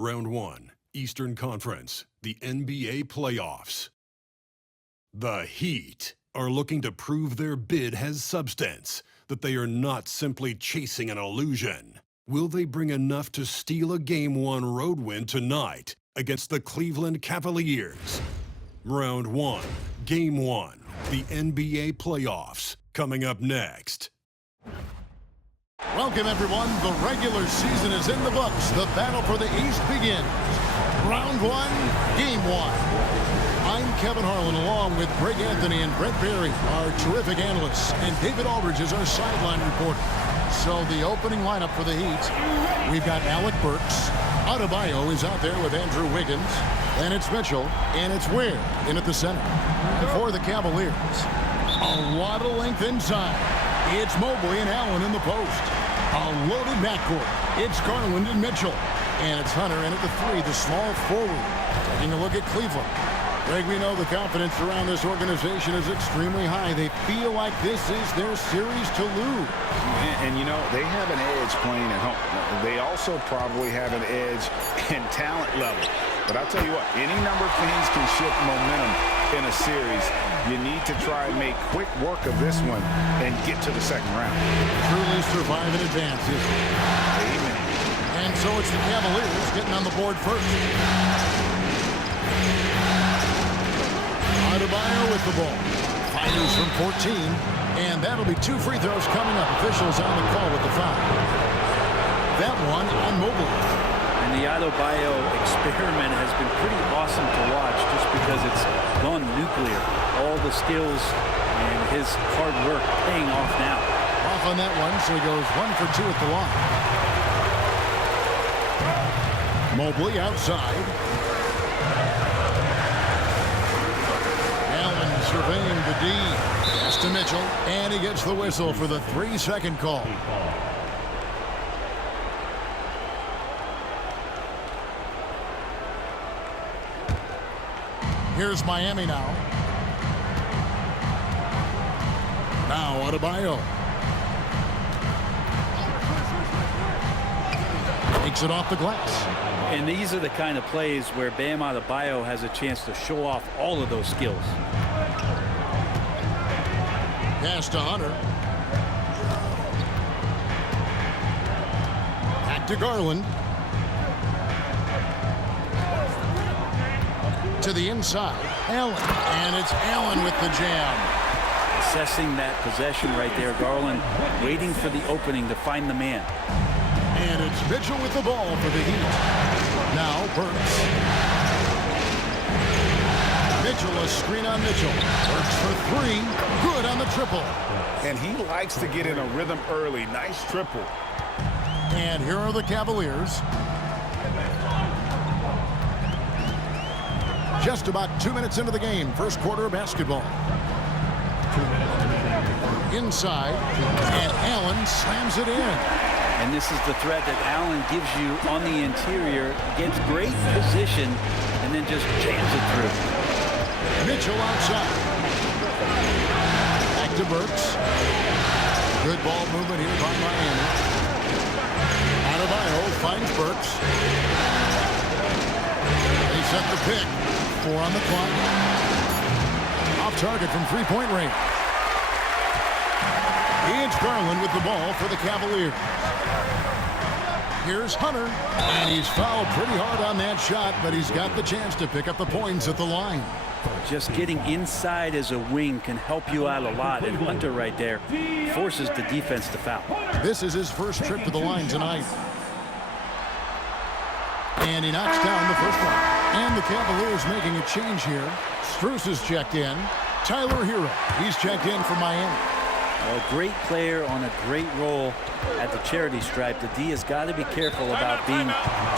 Round 1, Eastern Conference, the NBA playoffs. The Heat are looking to prove their bid has substance, that they are not simply chasing an illusion. Will they bring enough to steal a Game 1 road win tonight against the Cleveland Cavaliers? Round 1, Game 1, the NBA playoffs, coming up next. Welcome, everyone. The regular season is in the books. The battle for the East begins. Round 1, Game 1. I'm Kevin Harlan, along with Greg Anthony and Brett Berry, our terrific analysts, and David Aldridge is our sideline reporter. So the opening lineup for the Heat, we've got Alec Burks. Adebayo is out there with Andrew Wiggins. Then it's Mitchell, and it's Ware in at the center. For the Cavaliers, a lot of length inside. It's Mobley and Allen in the post. A loaded backcourt. It's Garland and Mitchell. And it's Hunter in at the 3, the small forward. Taking a look at Cleveland. Greg, we know the confidence around this organization is extremely high. They feel like this is their series to lose. And you know, they have an edge playing at home. They also probably have an edge in talent level. But I'll tell you what, any number of things can shift momentum in a series. You need to try and make quick work of this one and get to the second round. Truly survive in advance, isn't it? Amen. And so it's the Cavaliers getting on the board first. Adebayo with the ball. Fighters from 14. And that'll be 2 free throws coming up. Officials on the call with the foul. That one on Mobley. And the Adebayo experiment has been pretty awesome to watch just because it's gone nuclear. All the skills and his hard work paying off now. Off on that one, so he goes 1 for 2 at the line. Mobley outside. Allen surveying the D. Pass to Mitchell, and he gets the whistle for the 3-second call. Here's Miami now. Now Adebayo. Takes it off the glass. And these are the kind of plays where Bam Adebayo has a chance to show off all of those skills. Pass to Hunter. Back to Garland. To the inside. Allen. And it's Allen with the jam. Assessing that possession right there. Garland waiting for the opening to find the man. And it's Mitchell with the ball for the Heat. Now Burks. Mitchell, a screen on Mitchell. Burks for 3. Good on the triple. And he likes to get in a rhythm early. Nice triple. And here are the Cavaliers. Just about 2 minutes into the game. First quarter of basketball. Inside. And Allen slams it in. And this is the threat that Allen gives you on the interior. Gets great position and then just jams it through. Mitchell outside. Back to Burks. Good ball movement here by Miami. Adebayo finds Burks. They set the pick. 4 on the clock. Off target from 3-point range. It's Garland with the ball for the Cavaliers. Here's Hunter. And he's fouled pretty hard on that shot, but he's got the chance to pick up the points at the line. Just getting inside as a wing can help you out a lot. And Hunter right there forces the defense to foul. This is his first trip to the line tonight. And he knocks down the first one. And the Cavaliers making a change here. Strus is checked in. Tyler Hero, he's checked in for Miami. A great player on a great role at the charity stripe. The D has got to be careful about being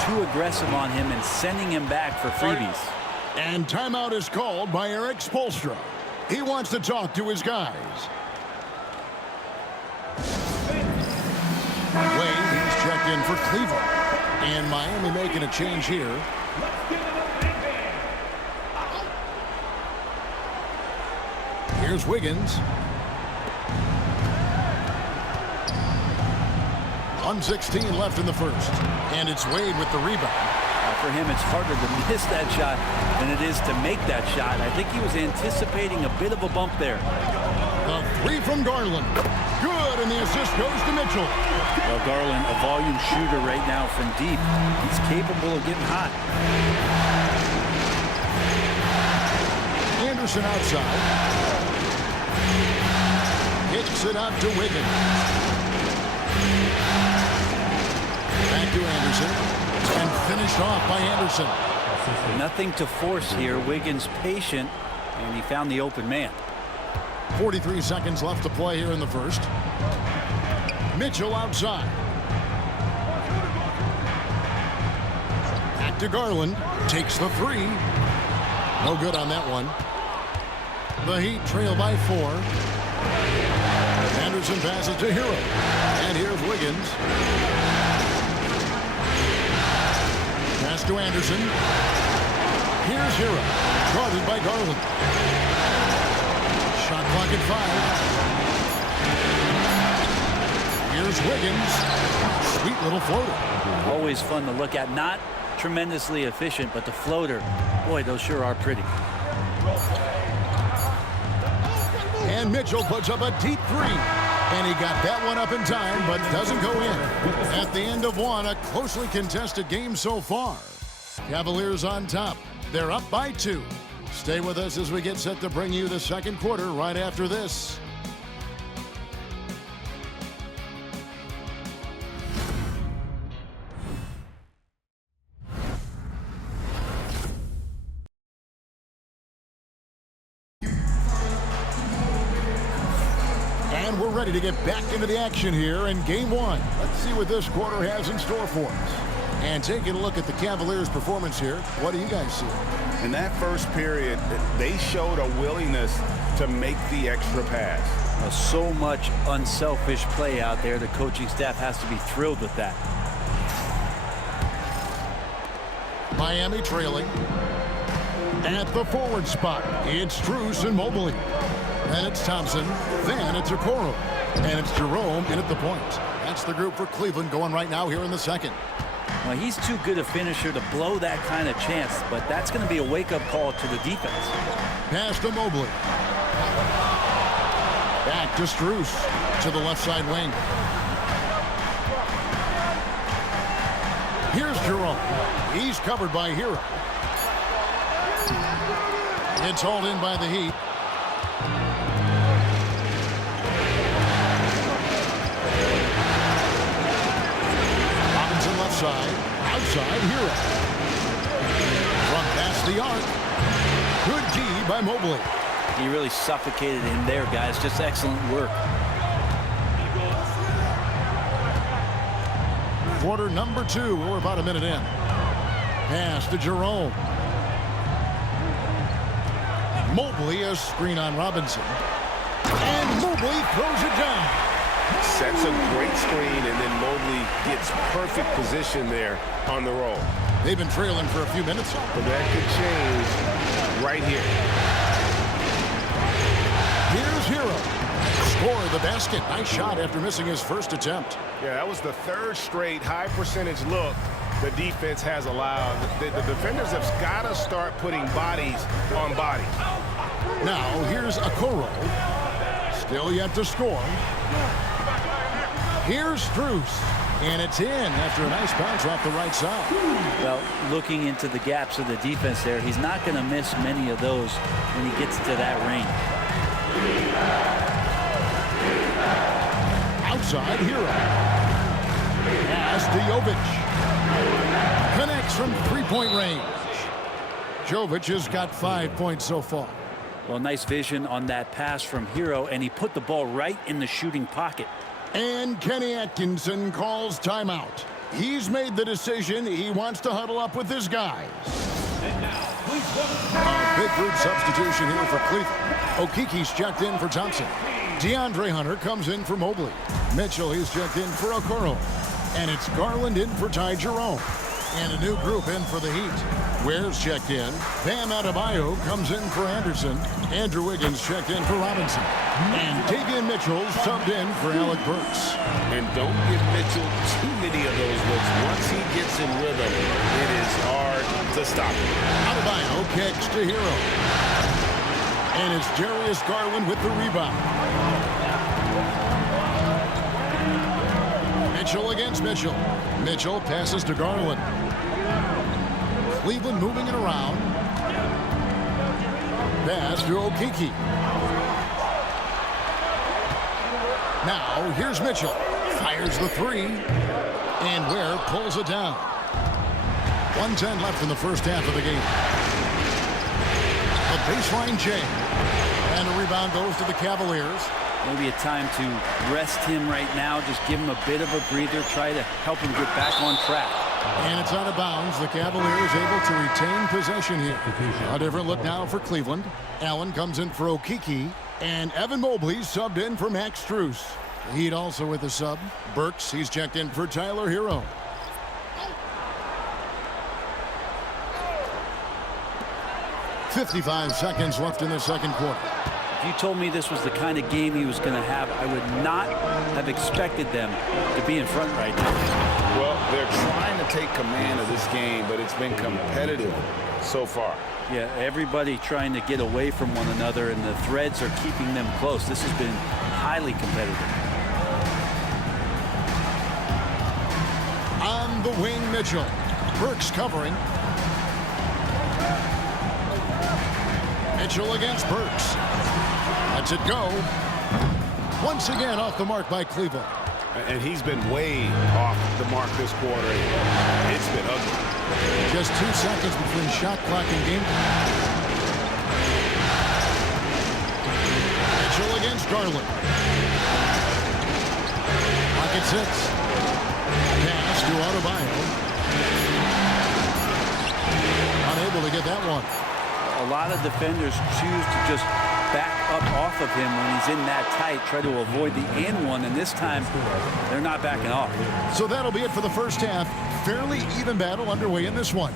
too aggressive on him and sending him back for freebies. And timeout is called by Eric Spoelstra. He wants to talk to his guys. Wade, he's checked in for Cleveland. And Miami making a change here. Here's Wiggins. 1:16 left in the first. And it's Wade with the rebound. for him, it's harder to miss that shot than it is to make that shot. I think he was anticipating a bit of a bump there. The three from Garland. Good, and the assist goes to Mitchell. Well, Garland, a volume shooter right now from deep. He's capable of getting hot. Anderson outside. Kicks it out to Wiggins. Back to Anderson. And finished off by Anderson. Nothing to force here. Wiggins patient, and he found the open man. 43 seconds left to play here in the first. Mitchell outside. Back to Garland. Takes the three. No good on that one. The Heat trail by 4. Anderson passes to Hero. And here's Wiggins. Pass to Anderson. Here's Hero. Guarded by Garland. Shot clock at 5. Here's Wiggins. Sweet little floater. Always fun to look at. Not tremendously efficient, but the floater, boy, those sure are pretty. And Mitchell puts up a deep three. And he got that one up in time, but doesn't go in. At the end of one, a closely contested game so far. Cavaliers on top. They're up by 2. Stay with us as we get set to bring you the second quarter right after this. And we're ready to get back into the action here in game 1. Let's see what this quarter has in store for us. And taking a look at the Cavaliers' performance here, what do you guys see? In that first period, they showed a willingness to make the extra pass. So much unselfish play out there. The coaching staff has to be thrilled with that. Miami trailing. At the forward spot, it's Strus and Mobley. Then it's Thompson. Then it's Okoro. And it's Jerome in at the point. That's the group for Cleveland going right now here in the second. Well, he's too good a finisher to blow that kind of chance, but that's going to be a wake-up call to the defense. Pass to Mobley. Back to Strus to the left side wing. Here's Jerome. He's covered by Hero. It's hauled in by the Heat. Robinson left side. Outside, Hero. From past the arc. Good D by Mobley. He really suffocated in there, guys. Just excellent work. Quarter number 2. We're about a minute in. Pass to Jerome. Mobley, a screen on Robinson. And Mobley throws it down. Sets a great screen, and then Mobley gets perfect position there on the roll. They've been trailing for a few minutes. But that could change right here. Here's Hero. Score the basket. Nice shot after missing his first attempt. Yeah, that was the third straight high percentage look the defense has allowed. The defenders have got to start putting bodies on bodies. Now here's Okoro. Still yet to score. Here's Strus. And it's in after a nice bounce off the right side. Well, looking into the gaps of the defense there, he's not going to miss many of those when he gets to that range. Outside, Hero. Pass to Jovic. Connects from three-point range. Jovic has got 5 points so far. Well, nice vision on that pass from Hero, and he put the ball right in the shooting pocket. And Kenny Atkinson calls timeout. He's made the decision. He wants to huddle up with his guys. A big group substitution here for Cleveland. Okiki's checked in for Thompson. DeAndre Hunter comes in for Mobley. Mitchell, he's checked in for Okoro. And it's Garland in for Ty Jerome. And a new group in for the Heat. Ware's checked in. Bam Adebayo comes in for Anderson. Andrew Wiggins checked in for Robinson. And Davion Mitchell subbed in for Alec Burks. And don't give Mitchell too many of those looks. Once he gets in rhythm, it is hard to stop him. Adebayo kicks to Hero. And it's Darius Garland with the rebound. Mitchell against Mitchell. Mitchell passes to Garland. Cleveland moving it around. Pass to Okeke. Now here's Mitchell. Fires the three. And Ware pulls it down. 1:10 left in the first half of the game. A baseline J. And the rebound goes to the Cavaliers. Maybe a time to rest him right now. Just give him a bit of a breather. Try to help him get back on track. And it's out of bounds. The Cavaliers able to retain possession here. A different look now for Cleveland. Allen comes in for Okeke. And Evan Mobley subbed in for Max Strus. The Heat also with a sub. Burks, he's checked in for Tyler Hero. .55 seconds left in the second quarter. If you told me this was the kind of game he was going to have, I would not have expected them to be in front right now. Well, they're trying to take command of this game, but it's been competitive so far. Yeah, everybody trying to get away from one another, and the threads are keeping them close. This has been highly competitive. On the wing, Mitchell. Burks covering. Mitchell against Burks. Lets it go. Once again off the mark by Cleveland. And he's been way off the mark this quarter. It's been ugly. Just 2 seconds between shot clock and game. Mitchell against Garland. Pocket 6. Pass to Adebayo. Unable to get that one. A lot of defenders choose to just back up off of him when he's in that tight, try to avoid the and one, and this time they're not backing off. So that'll be it for the first half. Fairly even battle underway in this one.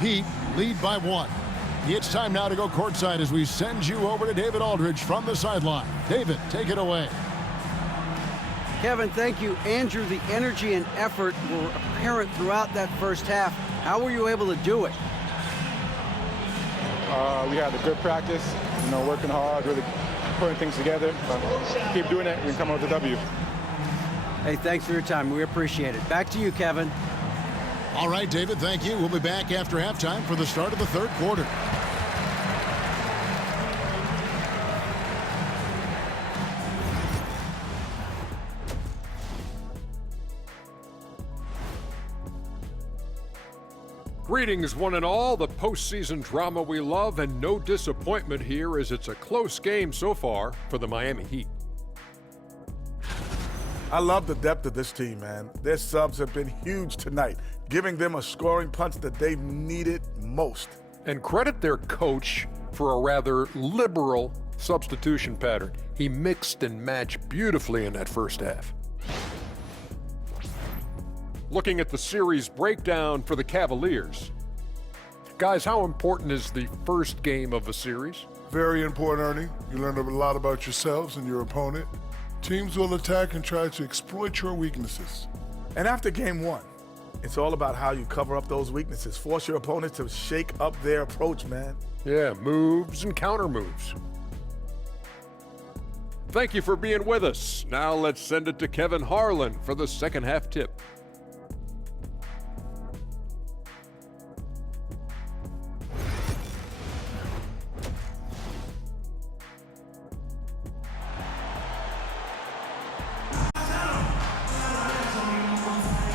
Heat lead by 1. It's time now to go courtside as we send you over to David Aldridge from the sideline. David, take it away. Kevin, thank you. Andrew, the energy and effort were apparent throughout that first half. How were you able to do it? We had a good practice, working hard, really putting things together. Keep doing it, we can come out with a W. Hey, thanks for your time. We appreciate it. Back to you, Kevin. All right, David, thank you. We'll be back after halftime for the start of the third quarter. Greetings, one and all. The postseason drama we love, and no disappointment here as it's a close game so far for the Miami Heat. I love the depth of this team, man. Their subs have been huge tonight, giving them a scoring punch that they've needed most. And credit their coach for a rather liberal substitution pattern. He mixed and matched beautifully in that first half. Looking at the series breakdown for the Cavaliers. Guys, how important is the first game of a series? Very important, Ernie. You learn a lot about yourselves and your opponent. Teams will attack and try to exploit your weaknesses. And after game 1, it's all about how you cover up those weaknesses. Force your opponent to shake up their approach, man. Yeah, moves and counter moves. Thank you for being with us. Now let's send it to Kevin Harlan for the second half tip.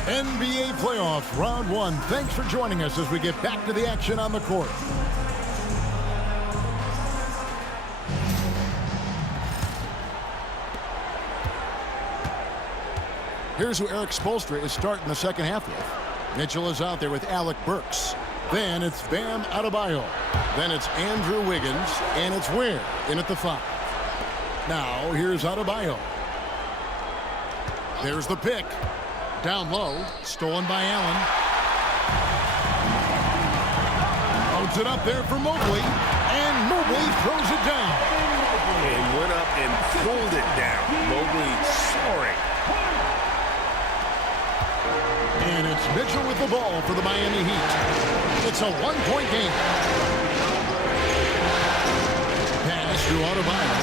NBA playoff round 1. Thanks for joining us as we get back to the action on the court. Here's who Eric Spoelstra is starting the second half with. Mitchell is out there with Alec Burks. Then it's Bam Adebayo. Then it's Andrew Wiggins. And it's Ware in at the 5. Now here's Adebayo. There's the pick. Down low, stolen by Allen. Loads it up there for Mobley, and Mobley throws it down. And went up and pulled it down. Mobley soaring. And it's Mitchell with the ball for the Miami Heat. It's a one-point game. Pass to Adebayo.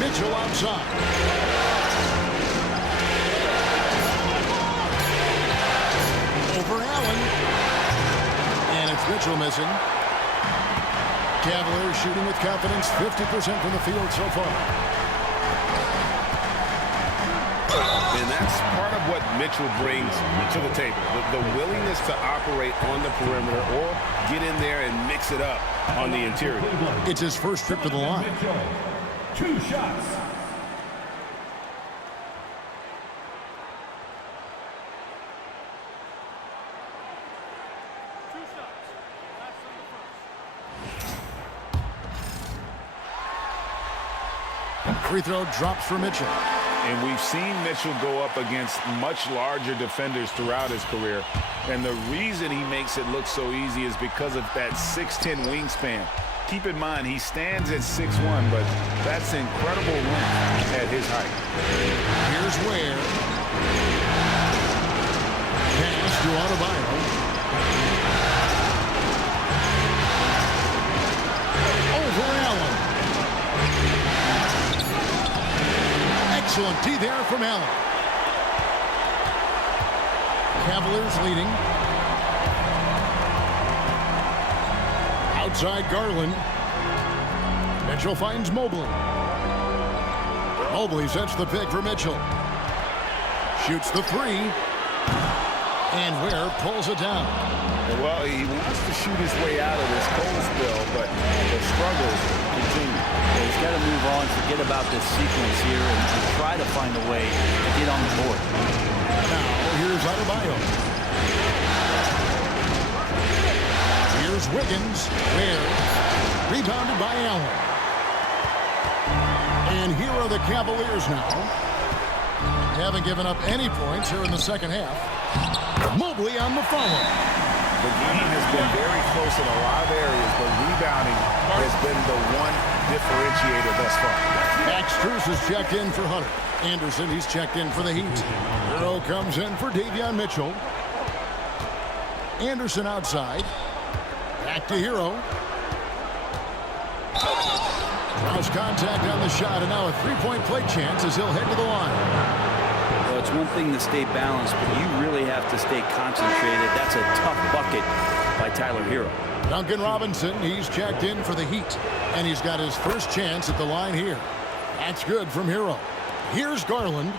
Mitchell outside. Over Allen. And it's Mitchell missing. Cavaliers shooting with confidence, 50% from the field so far. And that's part of what Mitchell brings to the table. The willingness to operate on the perimeter or get in there and mix it up on the interior. It's his first trip to the line. 2 shots. Free throw drops for Mitchell. And we've seen Mitchell go up against much larger defenders throughout his career. And the reason he makes it look so easy is because of that 6'10" wingspan. Keep in mind, he stands at 6'1", but that's incredible length at his height. Here's Ware. Pass to Adebayo. Over Allen. Excellent D there from Allen. Cavaliers leading. Outside Garland. Mitchell finds Mobley. Mobley sets the pick for Mitchell. Shoots the three. And Ware pulls it down. Well, he wants to shoot his way out of this cold spell, but the struggles continue. Yeah, he's got to move on, forget about this sequence here, and try to find a way to get on the board. Now, here's Adebayo. Here's Wiggins. Ware. Rebounded by Allen. And here are the Cavaliers now. Haven't given up any points here in the second half. Mobley on the follow. The game has been very close in a lot of areas, but rebounding has been the one differentiator thus far. Max Strus is checked in for Hunter. Anderson, he's checked in for the Heat. Hero comes in for Davion Mitchell. Anderson outside. Back to Hero. Draws contact on the shot, and now a three-point play chance as he'll head to the line. Well, it's one thing to stay balanced, but you really have to stay concentrated. That's a tough bucket by Tyler Hero. Duncan Robinson, he's checked in for the Heat, and he's got his first chance at the line here. That's good from Hero. Here's Garland.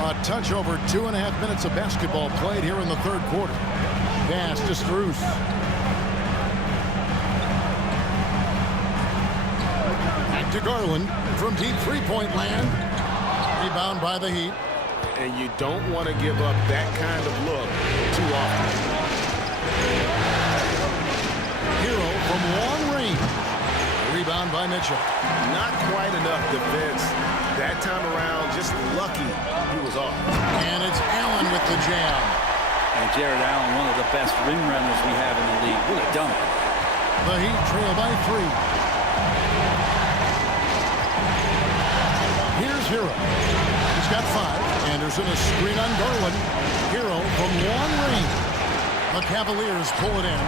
A touch over 2.5 minutes of basketball played here in the third quarter. Pass to Strus. Back to Garland from deep three-point land. Rebound by the Heat. And you don't want to give up that kind of look too often. Hero from long range. Rebound by Mitchell. Not quite enough defense that time around. Just lucky he was off. And it's Allen with the jam. And Jared Allen, one of the best rim runners we have in the league. What a dunk. The Heat trail by 3. Here's Hero. He's got 5. Anderson, a screen on Garland. Hero from long range. The Cavaliers pull it in.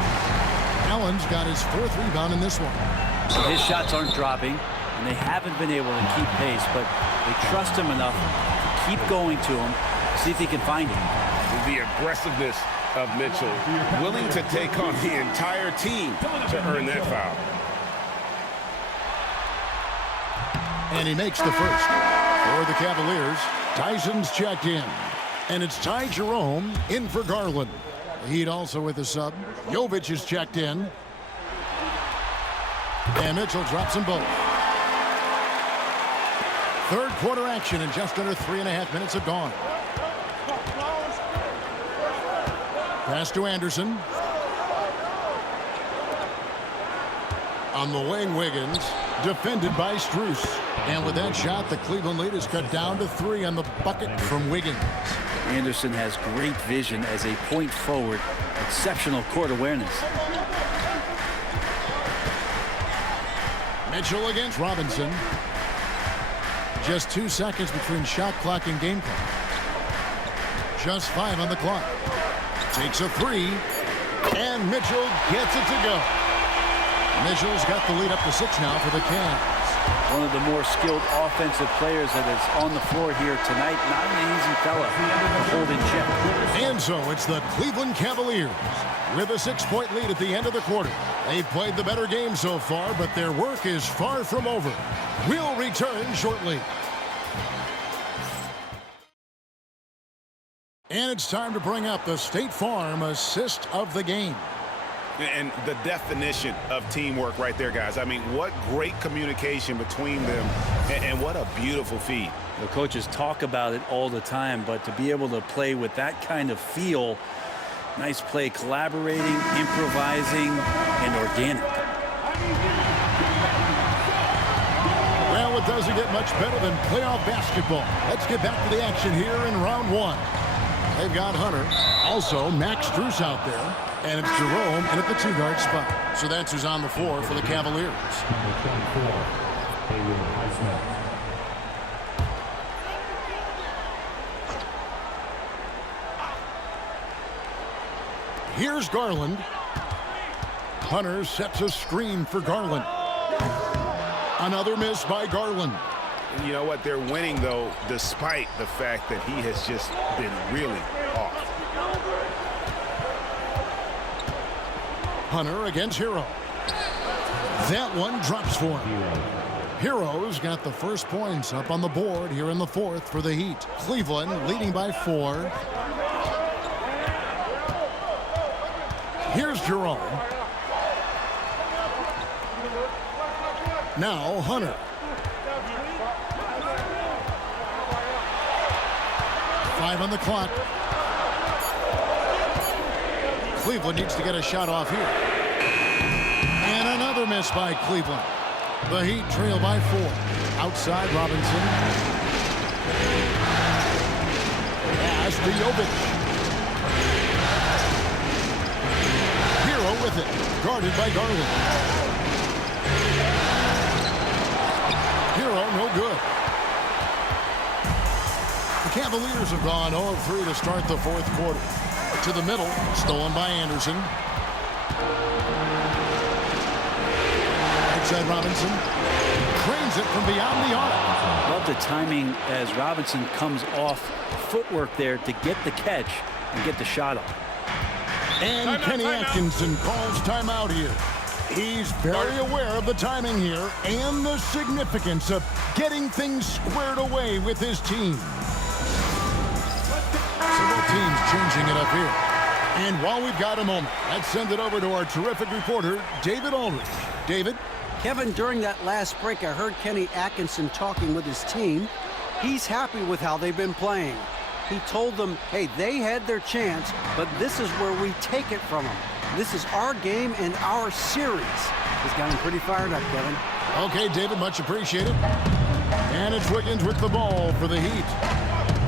Allen's got his 4th rebound in this one. His shots aren't dropping, and they haven't been able to keep pace, but they trust him enough to keep going to him, see if he can find him. The aggressiveness of Mitchell, willing to take on the entire team to earn that foul. And he makes the first. For the Cavaliers, Tyson's checked in. And it's Ty Jerome in for Garland. The Heat also with a sub. Jovic is checked in. And Mitchell drops them both. Third quarter action and just under 3.5 minutes have gone. Pass to Anderson. On the wing, Wiggins. Defended by Strus. And with that shot, the Cleveland lead is cut down to 3 on the bucket from Wiggins. Anderson has great vision as a point forward. Exceptional court awareness. Mitchell against Robinson. just 2 seconds between shot clock and game clock. Just 5 on the clock. Takes a 3. And Mitchell gets it to go. Mitchell's got the lead up to 6 now for the Cavs. One of the more skilled offensive players that is on the floor here tonight. Not an easy fella to hold in check. And so it's the Cleveland Cavaliers with a 6-point lead at the end of the quarter. They've played the better game so far, but their work is far from over. We'll return shortly. And it's time to bring up the State Farm assist of the game. And the definition of teamwork right there, guys. I mean, what great communication between them, and what a beautiful feed. The coaches talk about it all the time, but to be able to play with that kind of feel, nice play, collaborating, improvising, and organic. Well, it doesn't get much better than playoff basketball. Let's get back to the action here in round 1. They've got Hunter, also Max Strus out there, and it's Jerome in at the 2-guard spot. So that's who's on the floor for the Cavaliers. Here's Garland. Hunter sets a screen for Garland. Another miss by Garland. And you know what? They're winning, though, despite the fact that he has just been really off. Hunter against Hero. That one drops for him. Hero's got the first points up on the board here in the 4th for the Heat. Cleveland leading by 4. Here's Jerome. Now Hunter. Five on the clock. Cleveland needs to get a shot off here. And another miss by Cleveland. The Heat trail by 4. Outside Robinson. Pass to Jovic. Hero with it. Guarded by Garland. Hero no good. The Cavaliers have gone 0-3 to start the 4th quarter. To the middle, stolen by Anderson. Outside Robinson. Cranes it from beyond the arc. Love the timing as Robinson comes off footwork there to get the catch and get the shot off. And Kenny Atkinson calls timeout here. He's very aware of the timing here and the significance of getting things squared away with his team. So both teams changing it up here. And while we've got a moment, let's send it over to our terrific reporter, David Aldridge. David? Kevin, during that last break, I heard Kenny Atkinson talking with his team. He's happy with how they've been playing. He told them, hey, they had their chance, but this is where we take it from them. This is our game and our series. He's got him pretty fired up, Kevin. Okay, David, much appreciated. And it's Wiggins with the ball for the Heat.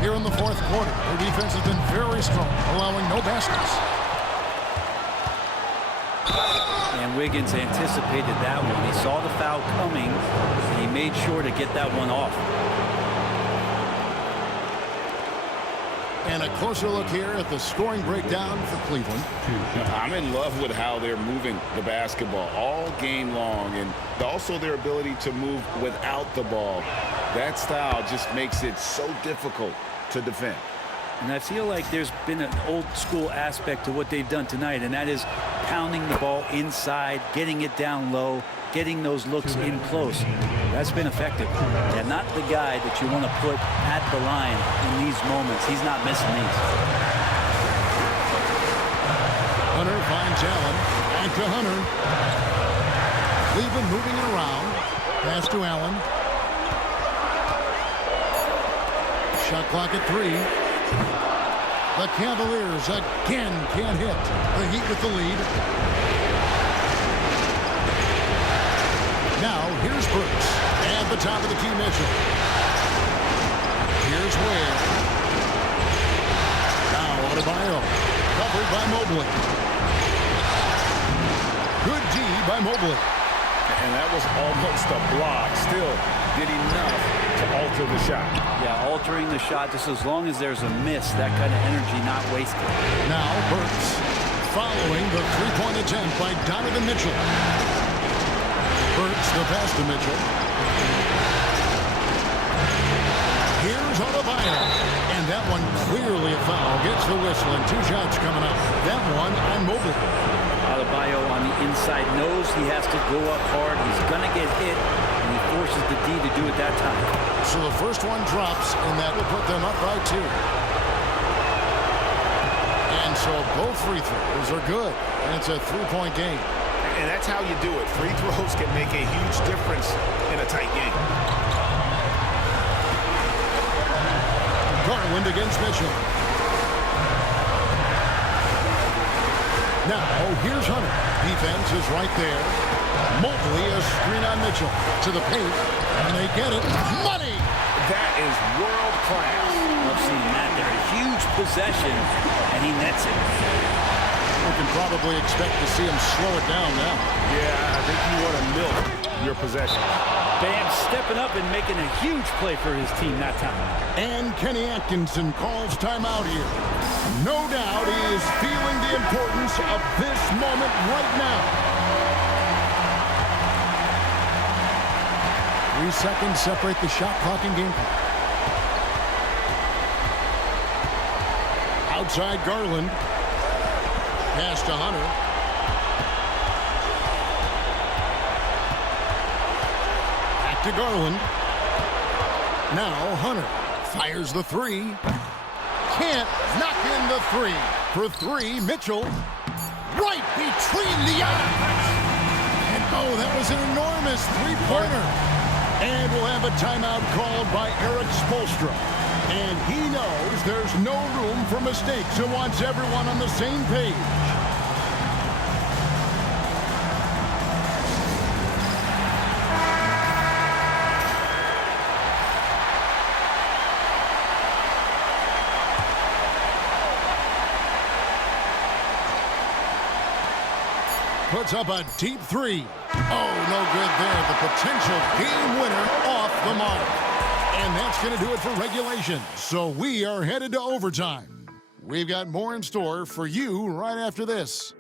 Here in the 4th quarter, their defense has been very strong, allowing no baskets. And Wiggins anticipated that one. He saw the foul coming, and he made sure to get that one off. And a closer look here at the scoring breakdown for Cleveland. I'm in love with how they're moving the basketball all game long, and also their ability to move without the ball. That style just makes it so difficult to defend. And I feel like there's been an old school aspect to what they've done tonight, and that is pounding the ball inside, getting it down low, getting those looks in close. That's been effective. And not the guy that you want to put at the line in these moments. He's not missing these. Hunter finds Allen. Back to Hunter. Cleveland moving it around. Pass to Allen. Shot clock at 3. The Cavaliers again can't hit. The Heat with the lead. Now, here's Brooks. At the top of the key, Mitchell. Here's Ware. Now, Adebayo. Covered by Mobley. Good D by Mobley. And that was almost a block. Still, did enough to alter the shot. Yeah, altering the shot, just as long as there's a miss, that kind of energy not wasted. Now Burks following the three-point attempt by Donovan Mitchell. Burks the pass to Mitchell. Here's Adebayo. And that one clearly a foul. Gets the whistle and 2 shots coming up. That one on Mobley. Adebayo on the inside knows he has to go up hard. He's going to get hit, and he forces the D to do it that time. So the first one drops, and that will put them up by 2. And so both free throws are good, and it's a 3-point game. And that's how you do it. Free throws can make a huge difference in a tight game. Garland against Mitchell. Now, here's Hunter. Defense is right there. Mobley, a screen on Mitchell. To the paint, and they get it. Money! That is world class. Love seeing that there. A huge possession, and he nets it. We can probably expect to see him slow it down now. Yeah, I think you want to milk your possession. Bam stepping up and making a huge play for his team that time. And Kenny Atkinson calls timeout here. No doubt he is feeling the importance of this moment right now. 3 seconds separate the shot clock and game clock. Outside Garland. Pass to Hunter. Back to Garland. Now Hunter fires the 3. Can't knock in the 3. For 3, Mitchell. Right between the eyes. And oh, that was an enormous 3-pointer. And we'll have a timeout called by Eric Spoelstra. And he knows there's no room for mistakes and wants everyone on the same page. Puts up a deep 3. Oh, no good there. The potential game winner off the mark. And that's going to do it for regulation. So we are headed to overtime. We've got more in store for you right after this.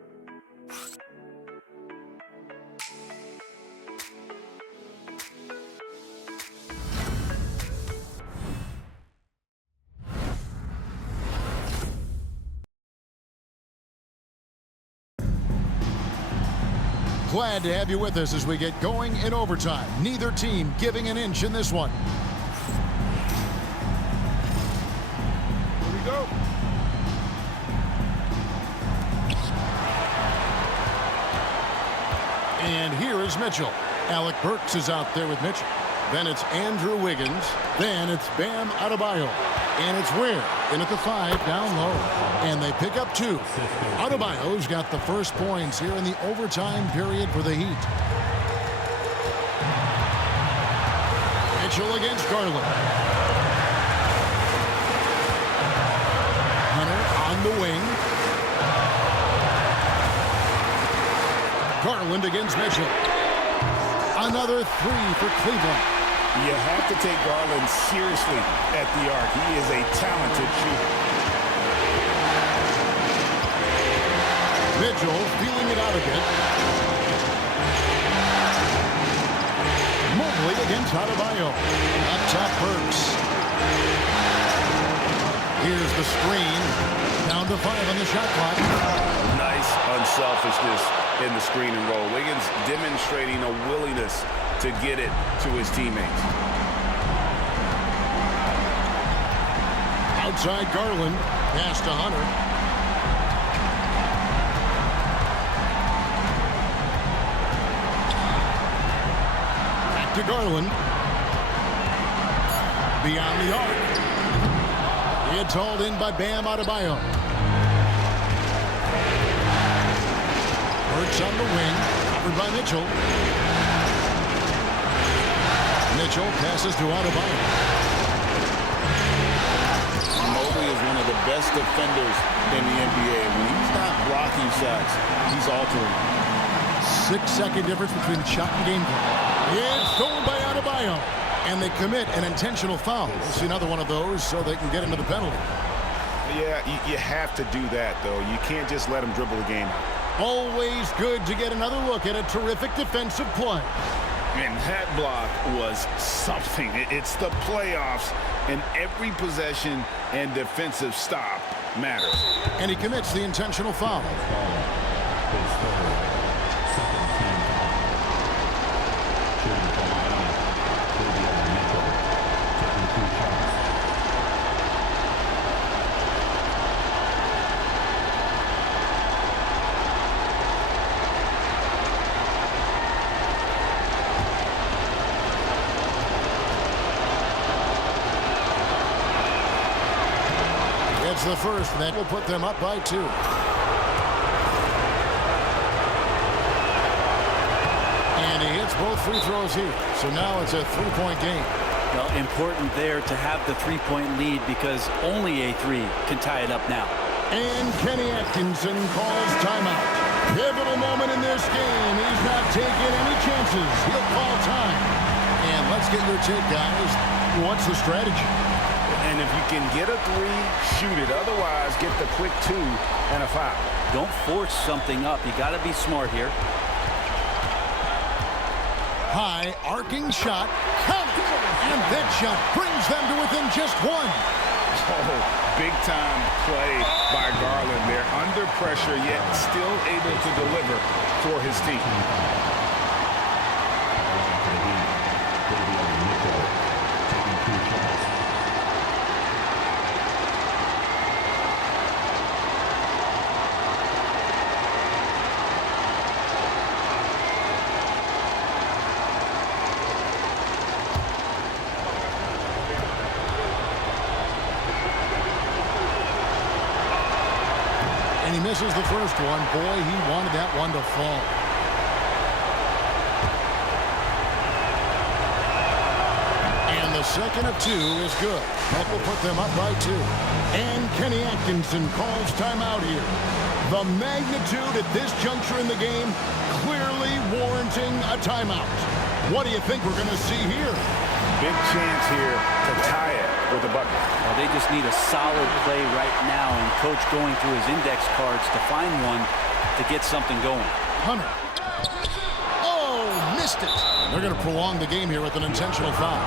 Glad to have you with us as we get going in overtime. Neither team giving an inch in this one. Here we go. And here is Mitchell. Alec Burks is out there with Mitchell. Then it's Andrew Wiggins. Then it's Bam Adebayo. And it's Ware in at the 5 down low. And they pick up 2. Adebayo's got the first points here in the overtime period for the Heat. Mitchell against Garland. Hunter on the wing. Garland against Mitchell. Another 3 for Cleveland. You have to take Garland seriously at the arc. He is a talented shooter. Mitchell feeling it out a bit. Mobley against Adebayo. Up top, Burks. Here's the screen. Down to 5 on the shot clock. Nice unselfishness in the screen and roll. Wiggins demonstrating a willingness to get it to his teammates. Outside Garland. Pass to Hunter. Back to Garland. Beyond the arc. It's hauled in by Bam Adebayo. Burks on the wing. Covered by Mitchell. Mitchell passes to Adebayo. Mobley is one of the best defenders in the NBA. When he's not blocking shots, he's altering. 6-second difference between shot and game clock. It's stolen by Adebayo. And they commit an intentional foul. We'll see another one of those so they can get into the penalty. Yeah, you have to do that, though. You can't just let them dribble the game. Always good to get another look at a terrific defensive play. And that block was something. It's the playoffs, and every possession and defensive stop matters. And he commits the intentional foul. It's the first, and that will put them up by 2. And he hits both free throws here. So now it's a 3-point game. Well, important there to have the 3-point lead because only a 3 can tie it up now. And Kenny Atkinson calls timeout. Pivotal moment in this game. He's not taking any chances. He'll call time. And let's get your take, guys. What's the strategy? And if you can get a 3, shoot it. Otherwise, get the quick 2 and a foul. Don't force something up. You got to be smart here. High, arcing shot. Count it! And that shot brings them to within just 1. Oh, big-time play by Garland there. Under pressure, yet still able to deliver for his team. And he misses the first one. Boy, he wanted that one to fall. And the second of 2 is good. That will put them up by 2. And Kenny Atkinson calls timeout here. The magnitude at this juncture in the game clearly warranting a timeout. What do you think we're going to see here? Big chance here to tie it with a bucket. Well, they just need a solid play right now, and Coach going through his index cards to find one to get something going. Hunter. Oh, missed it. They're going to prolong the game here with an intentional foul.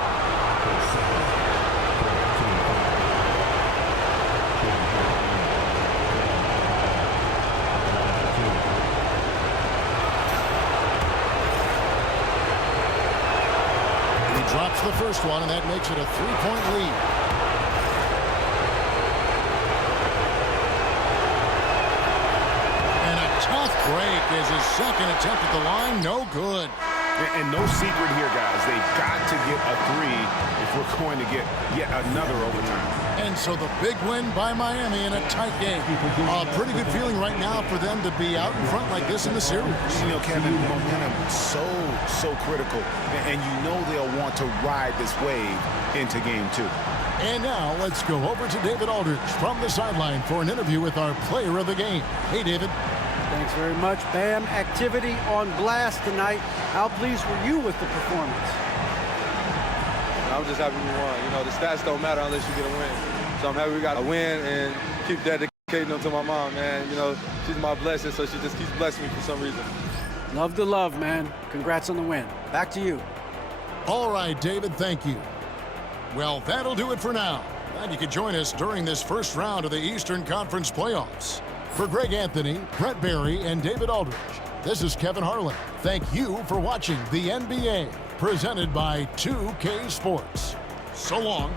Drops the first one, and that makes it a 3-point lead. And a tough break is his second attempt at the line. No good. And no secret here, guys. They've got to get a 3 if we're going to get yet another overtime. And so the big win by Miami in a tight game. A pretty good feeling right now for them to be out in front like this in the series. You know, Kevin, momentum so critical. And you know they'll want to ride this wave into game 2. And now let's go over to David Aldridge from the sideline for an interview with our player of the game. Hey, David. Thanks very much, Bam. Activity on blast tonight. How pleased were you with the performance? I'm just happy we won. You know, the stats don't matter unless you get a win. So I'm happy we got a win and keep dedicating them to my mom, man. You know, she's my blessing, so she just keeps blessing me for some reason. Love the love, man. Congrats on the win. Back to you. All right, David, thank you. Well, that'll do it for now. Glad you could join us during this first round of the Eastern Conference playoffs. For Greg Anthony, Brett Barry, and David Aldridge, this is Kevin Harlan. Thank you for watching the NBA, presented by 2K Sports. So long.